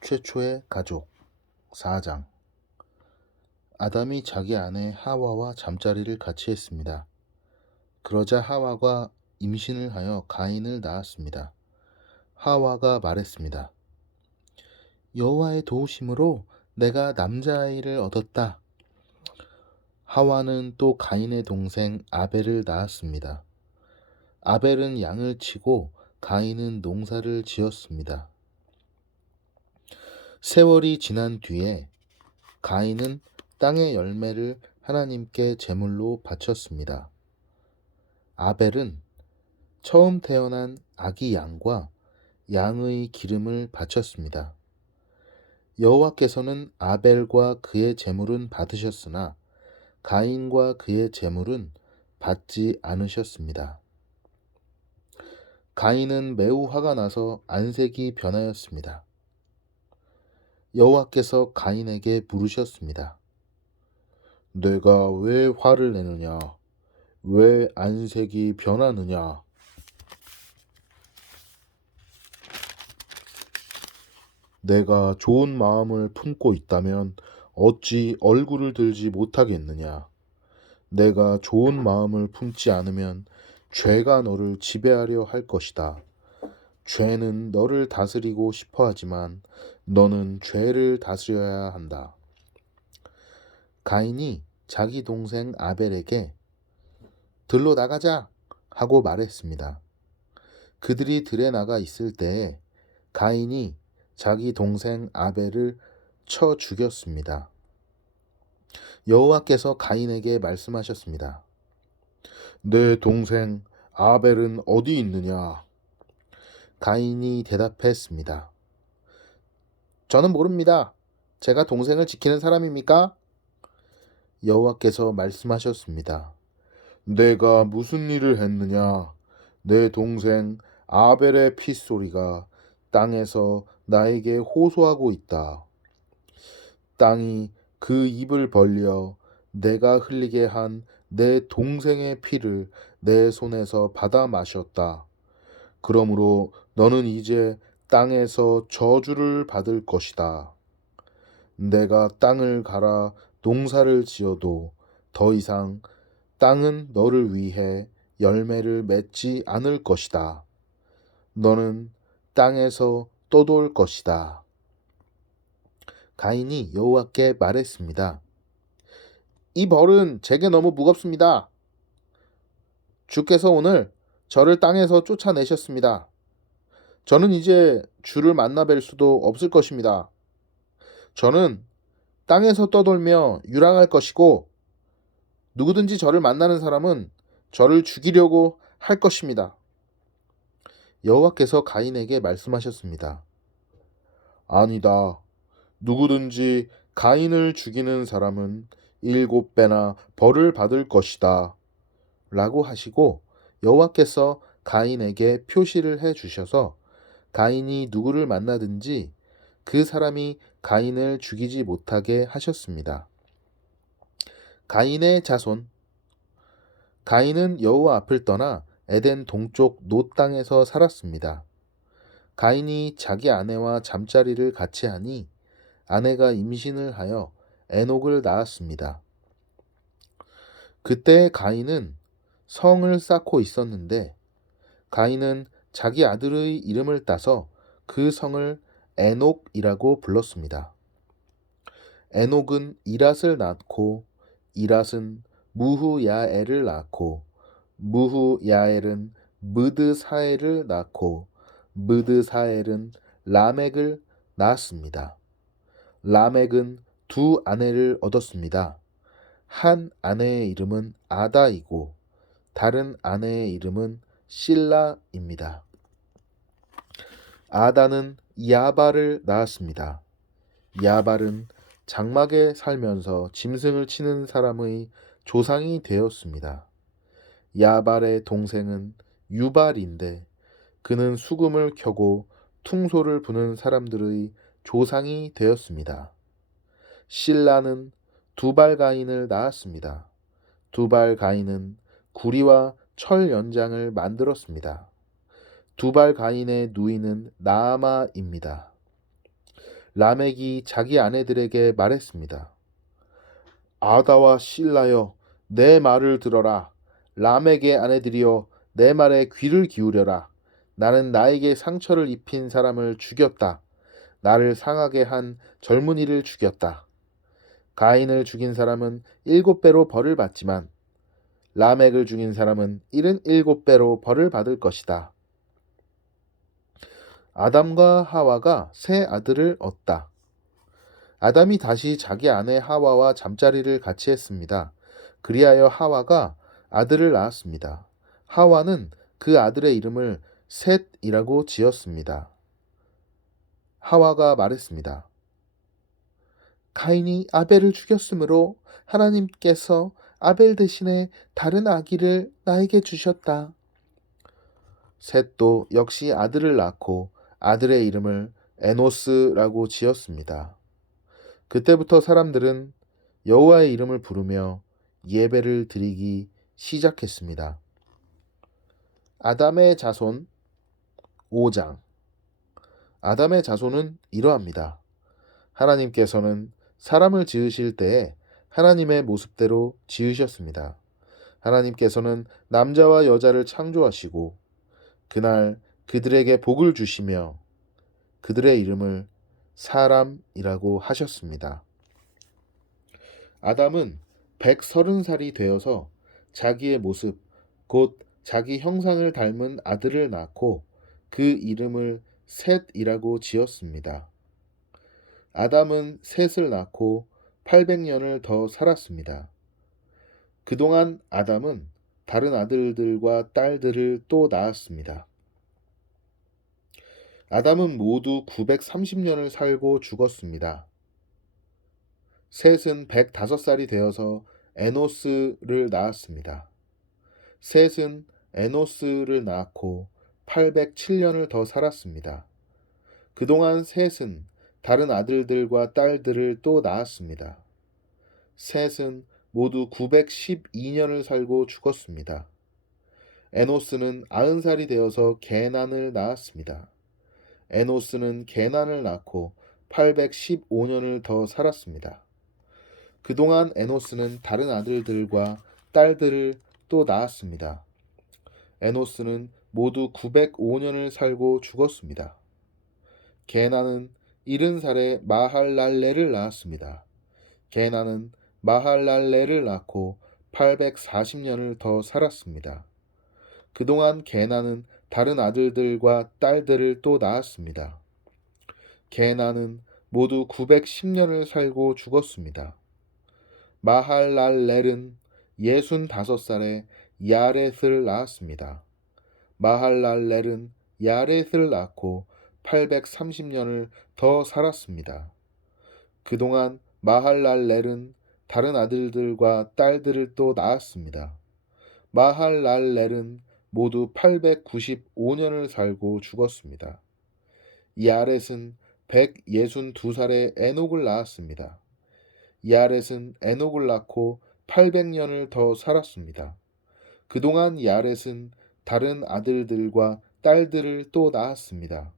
최초의 가족 4장. 아담이 자기 아내 하와와 잠자리를 같이 했습니다. 그러자 하와가 임신을 하여 가인을 낳았습니다. 하와가 말했습니다. 여호와의 도우심으로 내가 남자아이를 얻었다. 하와는 또 가인의 동생 아벨을 낳았습니다. 아벨은 양을 치고 가인은 농사를 지었습니다. 세월이 지난 뒤에 가인은 땅의 열매를 하나님께 제물로 바쳤습니다. 아벨은 처음 태어난 아기 양과 양의 기름을 바쳤습니다. 여호와께서는 아벨과 그의 제물은 받으셨으나 가인과 그의 제물은 받지 않으셨습니다. 가인은 매우 화가 나서 안색이 변하였습니다. 여호와께서 가인에게 물으셨습니다. 내가 왜 화를 내느냐? 왜 안색이 변하느냐? 내가 좋은 마음을 품고 있다면 어찌 얼굴을 들지 못하겠느냐? 내가 좋은 마음을 품지 않으면 죄가 너를 지배하려 할 것이다. 죄는 너를 다스리고 싶어 하지만 너는 죄를 다스려야 한다. 가인이 자기 동생 아벨에게 들로 나가자 하고 말했습니다. 그들이 들에 나가 있을 때에 가인이 자기 동생 아벨을 쳐 죽였습니다. 여호와께서 가인에게 말씀하셨습니다. 내 동생 아벨은 어디 있느냐? 가인이 대답했습니다. 저는 모릅니다. 제가 동생을 지키는 사람입니까? 여호와께서 말씀하셨습니다. 내가 무슨 일을 했느냐? 내 동생 아벨의 핏소리가 땅에서 나에게 호소하고 있다. 땅이 그 입을 벌려 내가 흘리게 한 내 동생의 피를 내 손에서 받아 마셨다. 그러므로 너는 이제 땅에서 저주를 받을 것이다. 내가 땅을 갈아 농사를 지어도 더 이상 땅은 너를 위해 열매를 맺지 않을 것이다. 너는 땅에서 떠돌 것이다. 가인이 여호와께 말했습니다. 이 벌은 제게 너무 무겁습니다. 주께서 오늘 저를 땅에서 쫓아내셨습니다. 저는 이제 주를 만나 뵐 수도 없을 것입니다. 저는 땅에서 떠돌며 유랑할 것이고 누구든지 저를 만나는 사람은 저를 죽이려고 할 것입니다. 여호와께서 가인에게 말씀하셨습니다. 아니다. 누구든지 가인을 죽이는 사람은 7배나 벌을 받을 것이다. 라고 하시고 여호와께서 가인에게 표시를 해 주셔서 가인이 누구를 만나든지 그 사람이 가인을 죽이지 못하게 하셨습니다. 가인의 자손. 가인은 여호와 앞을 떠나 에덴 동쪽 놋 땅에서 살았습니다. 가인이 자기 아내와 잠자리를 같이 하니 아내가 임신을 하여 에녹을 낳았습니다. 그때 가인은 성을 쌓고 있었는데 가인은 자기 아들의 이름을 따서 그 성을 에녹이라고 불렀습니다. 에녹은 이랏을 낳고 이랏은 무후야엘을 낳고 무후야엘은 느드사엘을 낳고 느드사엘은 라멕을 낳았습니다. 라멕은 두 아내를 얻었습니다. 한 아내의 이름은 아다이고 다른 아내의 이름은 실라입니다. 아다는 야발을 낳았습니다. 야발은 장막에 살면서 짐승을 치는 사람의 조상이 되었습니다. 야발의 동생은 유발인데 그는 수금을 켜고 퉁소를 부는 사람들의 조상이 되었습니다. 실라는 두발가인을 낳았습니다. 두발가인은 구리와 철 연장을 만들었습니다. 두발가인의 누이는 나아마입니다. 라멕이 자기 아내들에게 말했습니다. 아다와 실라여, 내 말을 들어라. 라멕의 아내들이여, 내 말에 귀를 기울여라. 나는 나에게 상처를 입힌 사람을 죽였다. 나를 상하게 한 젊은이를 죽였다. 가인을 죽인 사람은 7배로 벌을 받지만 라멕을 죽인 사람은 77배로 벌을 받을 것이다. 아담과 하와가 새 아들을 얻다. 아담이 다시 자기 아내 하와와 잠자리를 같이 했습니다. 그리하여 하와가 아들을 낳았습니다. 하와는 그 아들의 이름을 셋이라고 지었습니다. 하와가 말했습니다. 가인이 아벨을 죽였으므로 하나님께서 아벨 대신에 다른 아기를 나에게 주셨다. 셋도 역시 아들을 낳고 아들의 이름을 에노스라고 지었습니다. 그때부터 사람들은 여호와의 이름을 부르며 예배를 드리기 시작했습니다. 아담의 자손 5장. 아담의 자손은 이러합니다. 하나님께서는 사람을 지으실 때에 하나님의 모습대로 지으셨습니다. 하나님께서는 남자와 여자를 창조하시고 그날 그들에게 복을 주시며 그들의 이름을 사람이라고 하셨습니다. 아담은 130살이 되어서 자기의 모습, 곧 자기 형상을 닮은 아들을 낳고 그 이름을 셋이라고 지었습니다. 아담은 셋을 낳고 800년을 더 살았습니다. 그동안 아담은 다른 아들들과 딸들을 또 낳았습니다. 아담은 모두 930년을 살고 죽었습니다. 셋은 105살이 되어서 에노스를 낳았습니다. 셋은 에노스를 낳고 807년을 더 살았습니다. 그동안 셋은 다른 아들들과 딸들을 또 낳았습니다. 셋은 모두 912년을 살고 죽었습니다. 에노스는 90살이 되어서 게난을 낳았습니다. 에노스는 게난을 낳고 815년을 더 살았습니다. 그동안 에노스는 다른 아들들과 딸들을 또 낳았습니다. 에노스는 모두 905년을 살고 죽었습니다. 게난은 70살에 마할랄레를 낳았습니다. 게난은 마할랄레를 낳고 840년을 더 살았습니다. 그동안 게난은 다른 아들들과 딸들을 또 낳았습니다. 게난은 모두 910년을 살고 죽었습니다. 마할랄렐은 65살에 야렛을 낳았습니다. 마할랄렐은 야렛을 낳고 830년을 더 살았습니다. 그동안 마할랄렐은 다른 아들들과 딸들을 또 낳았습니다. 마할랄렐은 모두 895년을 살고 죽었습니다. 야렛은 162살에 에녹을 낳았습니다. 야렛은 에녹을 낳고 800년을 더 살았습니다. 그동안 야렛은 다른 아들들과 딸들을 또 낳았습니다.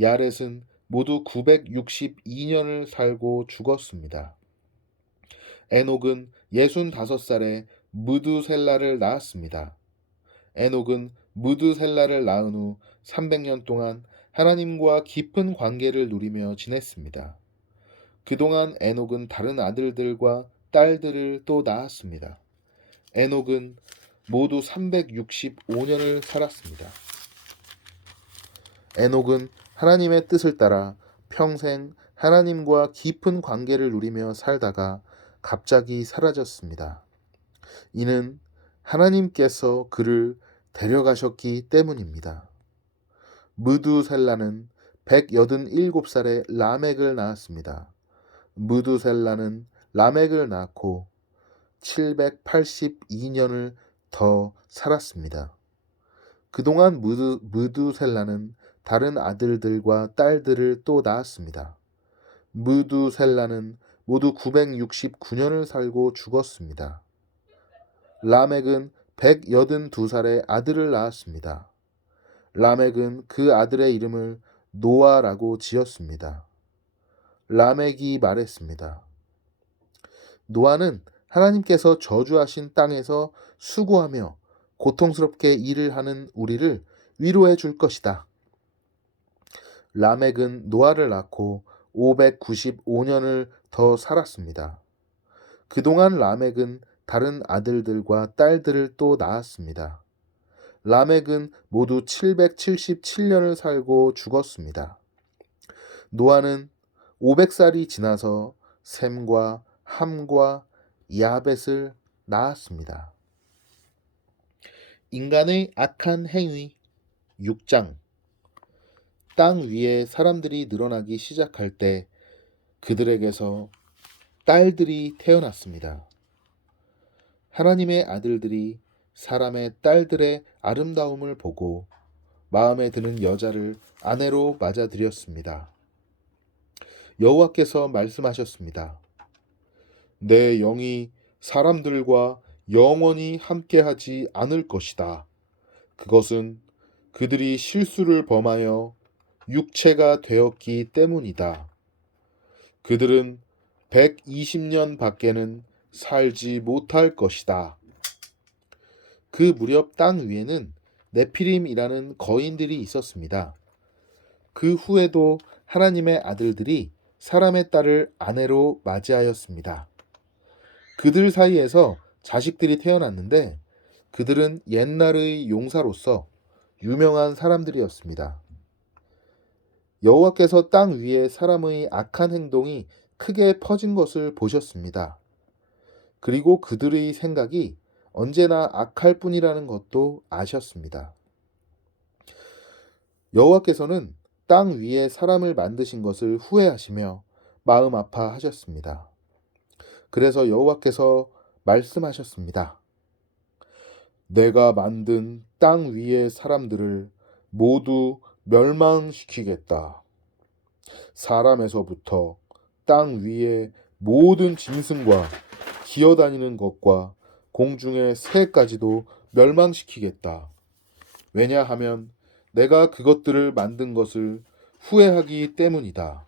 야렛은 모두 962년을 살고 죽었습니다. 에녹은 65살에 무두셀라를 낳았습니다. 에녹은 무두셀라를 낳은 후 300년 동안 하나님과 깊은 관계를 누리며 지냈습니다. 그동안 에녹은 다른 아들들과 딸들을 또 낳았습니다. 에녹은 모두 365년을 살았습니다. 에녹은 하나님의 뜻을 따라 평생 하나님과 깊은 관계를 누리며 살다가 갑자기 사라졌습니다. 이는 하나님께서 그를 데려가셨기 때문입니다. 무두셀라는 187살에 라멕을 낳았습니다. 무두셀라는 라멕을 낳고 782년을 더 살았습니다. 그동안 무두셀라는 다른 아들들과 딸들을 또 낳았습니다. 무두셀라는 모두 969년을 살고 죽었습니다. 라멕은 182살에 아들을 낳았습니다. 라멕은 그 아들의 이름을 노아라고 지었습니다. 라멕이 말했습니다. 노아는 하나님께서 저주하신 땅에서 수고하며 고통스럽게 일을 하는 우리를 위로해 줄 것이다. 라멕은 노아를 낳고 595년을 더 살았습니다. 그동안 라멕은 다른 아들들과 딸들을 또 낳았습니다. 라멕은 모두 777년을 살고 죽었습니다. 노아는 500살이 지나서 셈과 함과 야벳을 낳았습니다. 인간의 악한 행위 6장. 땅 위에 사람들이 늘어나기 시작할 때 그들에게서 딸들이 태어났습니다. 하나님의 아들들이 사람의 딸들의 아름다움을 보고 마음에 드는 여자를 아내로 맞아들였습니다. 여호와께서 말씀하셨습니다. 내 영이 사람들과 영원히 함께하지 않을 것이다. 그것은 그들이 실수를 범하여 육체가 되었기 때문이다. 그들은 120년 밖에는 살지 못할 것이다. 그 무렵 땅 위에는 네피림이라는 거인들이 있었습니다. 그 후에도 하나님의 아들들이 사람의 딸을 아내로 맞이하였습니다. 그들 사이에서 자식들이 태어났는데 그들은 옛날의 용사로서 유명한 사람들이었습니다. 여호와께서 땅 위에 사람의 악한 행동이 크게 퍼진 것을 보셨습니다. 그리고 그들의 생각이 언제나 악할 뿐이라는 것도 아셨습니다. 여호와께서는 땅 위에 사람을 만드신 것을 후회하시며 마음 아파하셨습니다. 그래서 여호와께서 말씀하셨습니다. 내가 만든 땅 위의 사람들을 모두 멸망시키겠다. 사람에서부터 땅 위의 모든 짐승과 기어다니는 것과 공중의 새까지도 멸망시키겠다. 왜냐하면 내가 그것들을 만든 것을 후회하기 때문이다.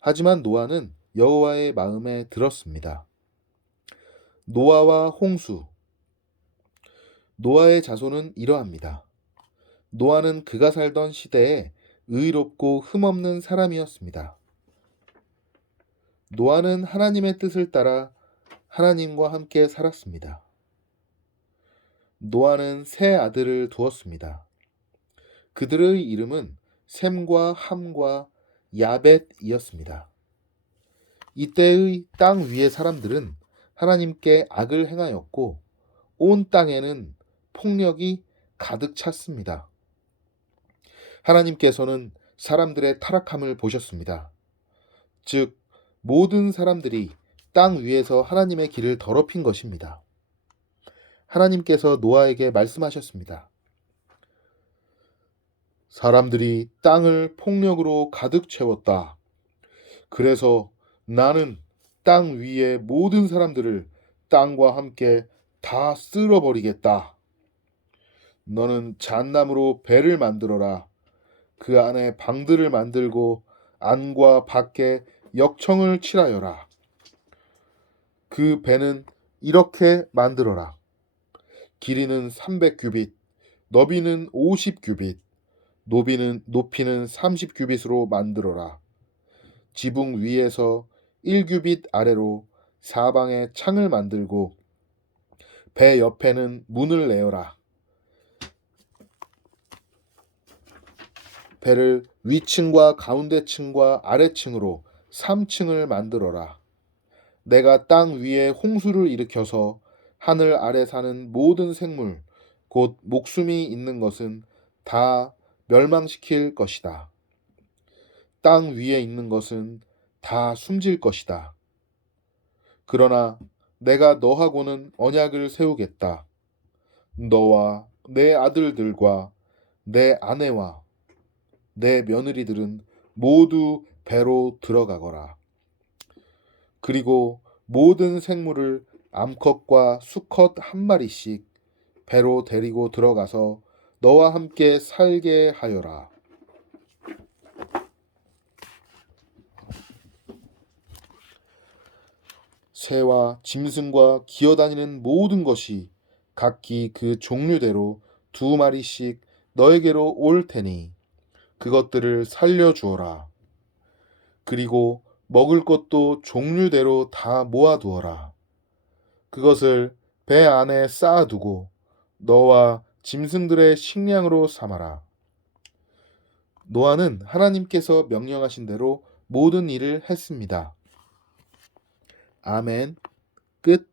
하지만 노아는 여호와의 마음에 들었습니다. 노아와 홍수. 노아의 자손은 이러합니다. 노아는 그가 살던 시대에 의롭고 흠없는 사람이었습니다. 노아는 하나님의 뜻을 따라 하나님과 함께 살았습니다. 노아는 세 아들을 두었습니다. 그들의 이름은 셈과 함과 야벳이었습니다. 이때의 땅 위의 사람들은 하나님께 악을 행하였고 온 땅에는 폭력이 가득 찼습니다. 하나님께서는 사람들의 타락함을 보셨습니다. 즉 모든 사람들이 땅 위에서 하나님의 길을 더럽힌 것입니다. 하나님께서 노아에게 말씀하셨습니다. 사람들이 땅을 폭력으로 가득 채웠다. 그래서 나는 땅 위의 모든 사람들을 땅과 함께 다 쓸어버리겠다. 너는 잣나무로 배를 만들어라. 그 안에 방들을 만들고 안과 밖에 역청을 칠하여라. 그 배는 이렇게 만들어라. 길이는 300규빗, 너비는 50규빗, 높이는 30규빗으로 만들어라. 지붕 위에서 1규빗 아래로 사방에 창을 만들고 배 옆에는 문을 내어라. 배를 위층과 가운데층과 아래층으로 3층을 만들어라. 내가 땅 위에 홍수를 일으켜서 하늘 아래 사는 모든 생물, 곧 목숨이 있는 것은 다 멸망시킬 것이다. 땅 위에 있는 것은 다 숨질 것이다. 그러나 내가 너하고는 언약을 세우겠다. 너와 내 아들들과 내 아내와 내 며느리들은 모두 배로 들어가거라. 그리고 모든 생물을 암컷과 수컷 한 마리씩 배로 데리고 들어가서 너와 함께 살게 하여라. 새와 짐승과 기어다니는 모든 것이 각기 그 종류대로 2마리씩 너에게로 올 테니 그것들을 살려주어라. 그리고 먹을 것도 종류대로 다 모아두어라. 그것을 배 안에 쌓아두고 너와 짐승들의 식량으로 삼아라. 노아는 하나님께서 명령하신 대로 모든 일을 했습니다. 아멘. 끝.